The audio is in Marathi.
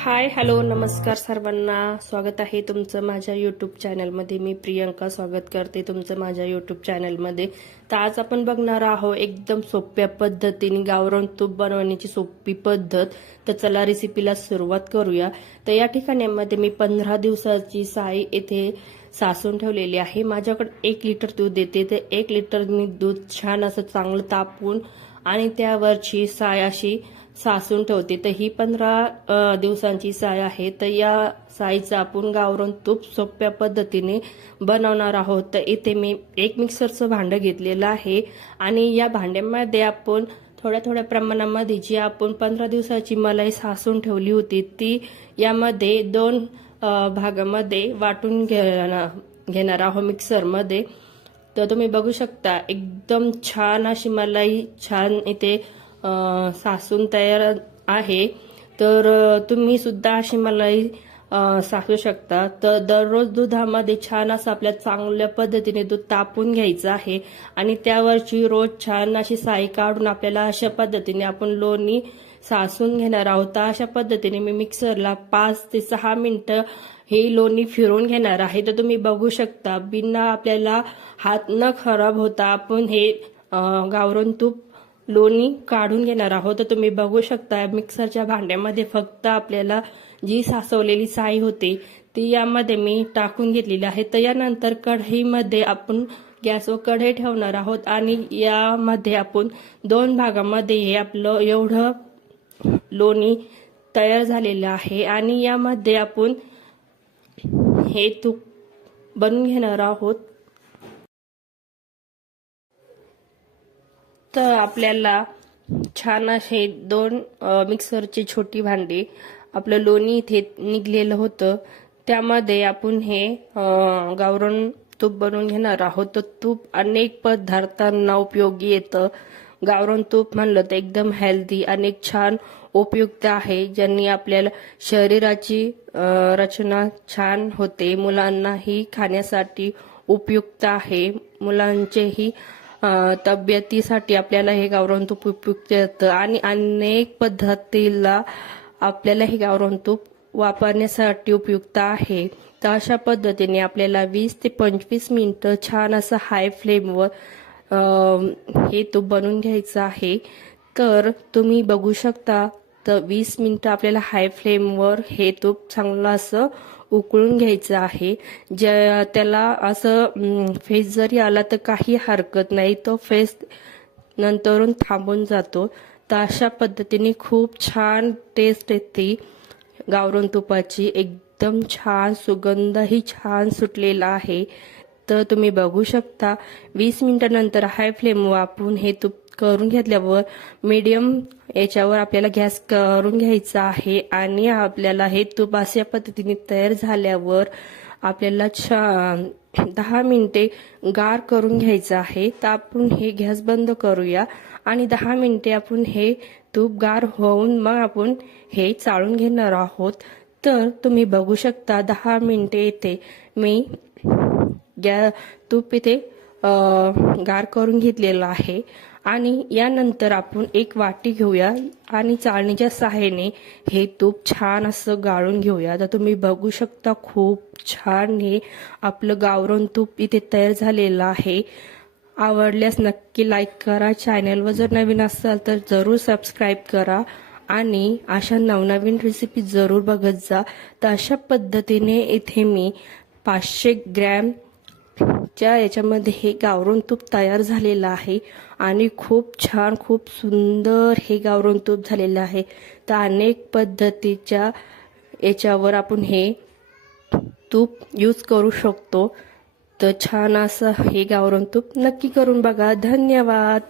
हाय हॅलो नमस्कार सर्वांना, स्वागत आहे तुमचं माझ्या यूट्यूब चॅनलमध्ये। मी प्रियंका स्वागत करते तुमचं माझ्या यूट्यूब चॅनलमध्ये। तर आज आपण बघणार आहोत एकदम सोप्या पद्धतीने गावरान तूप बनवण्याची सोपी पद्धत। तर चला रेसिपीला सुरुवात करूया। तर या ठिकाणी मी 15 दिवसाची साई येथे सासून ठेवलेली आहे। माझ्याकडे 1 लिटर दूध येते, तर 1 लिटर मी दूध छान असं चांगलं तापवून आणि त्यावरची साय अशी सासून ठेवते। तर ही 15 दिवसांची साय आहे। तर या साईचं आपण गावरान तूप सोप्या पद्धतीने बनवणार आहोत। तर इथे मी एक मिक्सरचं भांडं घेतलेलं आहे आणि या भांड्यामध्ये आपण थोड्या थोड्या प्रमाणामध्ये जी आपण 15 दिवसाची मलाई सासून ठेवली होती ती यामध्ये 2 भागामध्ये वाटून घेणार आहोत मिक्सरमध्ये। तर तुम्ही बघू शकता एकदम छान अशी मलाई छान इथे सासून तयार आहे। तर तुम्ही सुद्धा अशी मलाई सासू शकता। तर दररोज दुधामध्ये छान असं आपल्या चांगल्या पद्धतीने दूध तापून घ्यायचं आहे आणि त्यावरची रोज छान अशी साई काढून आपल्याला अशा पद्धतीने आपण लोणी सासून घेणार आहोत। तर अशा पद्धतीने मी मिक्सरला 5 ते 6 मिनिटं ही लोणी फिरवून घेणार आहे। तर तुम्ही बघू शकता बिना आपल्याला हात न खराब होता आपण हे गावरान तूप लोणी काढून घेणार आहोत। तर तुम्ही बघू शकता मिक्सरच्या भांड्यामध्ये फक्त आपल्याला जी सासवलेली साई होती ती यामध्ये मी टाकून घेतलेली आहे। तर यानंतर कढईमध्ये आपण गॅसवर कढई ठेवणार आहोत आणि यामध्ये आपण 2 भागामध्ये हे आपलं एवढं लोणी तयार झालेलं आहे आणि यामध्ये आपण हे तूप बनवून घेणार आहोत। तर आपल्याला छान असे 2 मिक्सरची छोटी भांडी आपलं लोणी इथे निघलेलं होतं त्यामध्ये आपण हे गावरान तूप बनवून घेणार आहोत। तर तूप अनेक पदार्थांना उपयोगी येतं। गावरान तूप म्हणलं तर एकदम हेल्दी अनेक छान उपयुक्त आहे, ज्यांनी आपल्याला शरीराची रचना छान होते। मुलांनाही खाण्यासाठी उपयुक्त आहे। मुलांचेही तब्येतीसाठी आपल्याला हे गावरान तूप उपयुक्त येतं आणि अनेक पद्धतीला आपल्याला हे गावरान तूप वापरण्यासाठी उपयुक्त आहे। तर अशा पद्धतीने आपल्याला 20 ते 25 मिनिटं छान असं हाय फ्लेमवर हे तूप बनवून घ्यायचं आहे। तर तुम्ही बघू शकता तर 20 मिनिटं आपल्याला हाय फ्लेमवर हे तूप चांगलं असं उकळून घ्यायचं आहे। त्याला असं फेस जरी आला तर काही हरकत नाही, तो फेस नंतरून थांबून जातो। तर अशा पद्धतीने खूप छान टेस्ट येते गावरान तुपाची, एकदम छान सुगंधही छान सुटलेला आहे। तर तुम्ही बघू शकता 20 मिनिटांनंतर हाय फ्लेम वापरून हे तूप करून घेतल्यावर मीडियम याच्यावर आपल्याला गॅस करून घ्यायचा आहे आणि आपल्याला हे तूप अशा पद्धतीने तयार झाल्यावर आपल्याला 10 मिनिटे गार करून घ्यायचं आहे। तर आपण हे गॅस बंद करूया आणि 10 मिनिटे आपण हे तूप गार होऊन मग आपण हे चाळून घेणार आहोत। तर तुम्ही बघू शकता 10 मिनिटे इथे मी तूप इथे गार करून घेतलेलं आहे आणि यानंतर आपण एक वाटी घेऊया आणि चाळणीच्या सहाय्याने हे तूप छान असं गाळून घेऊया। तर तुम्ही बघू शकता खूप छान हे आपलं गावरान तूप इथे तयार झालेलं आहे। आवडल्यास नक्की लाईक करा, चॅनलवर जर नवीन असाल तर जरूर सबस्क्राईब करा आणि अशा नवनवीन रेसिपी जरूर बघत जा। तर अशा पद्धतीने इथे मी 500 ग्रॅम च्या याच्यामध्ये हे गावरान तूप तयार झालेलं आहे आणि खूप छान खूप सुंदर हे गावरान तूप झालेलं आहे। तर अनेक पद्धतीच्या याच्यावर आपण हे तूप यूज करू शकतो। तर छान असं हे गावरान तूप नक्की करून बघा। धन्यवाद।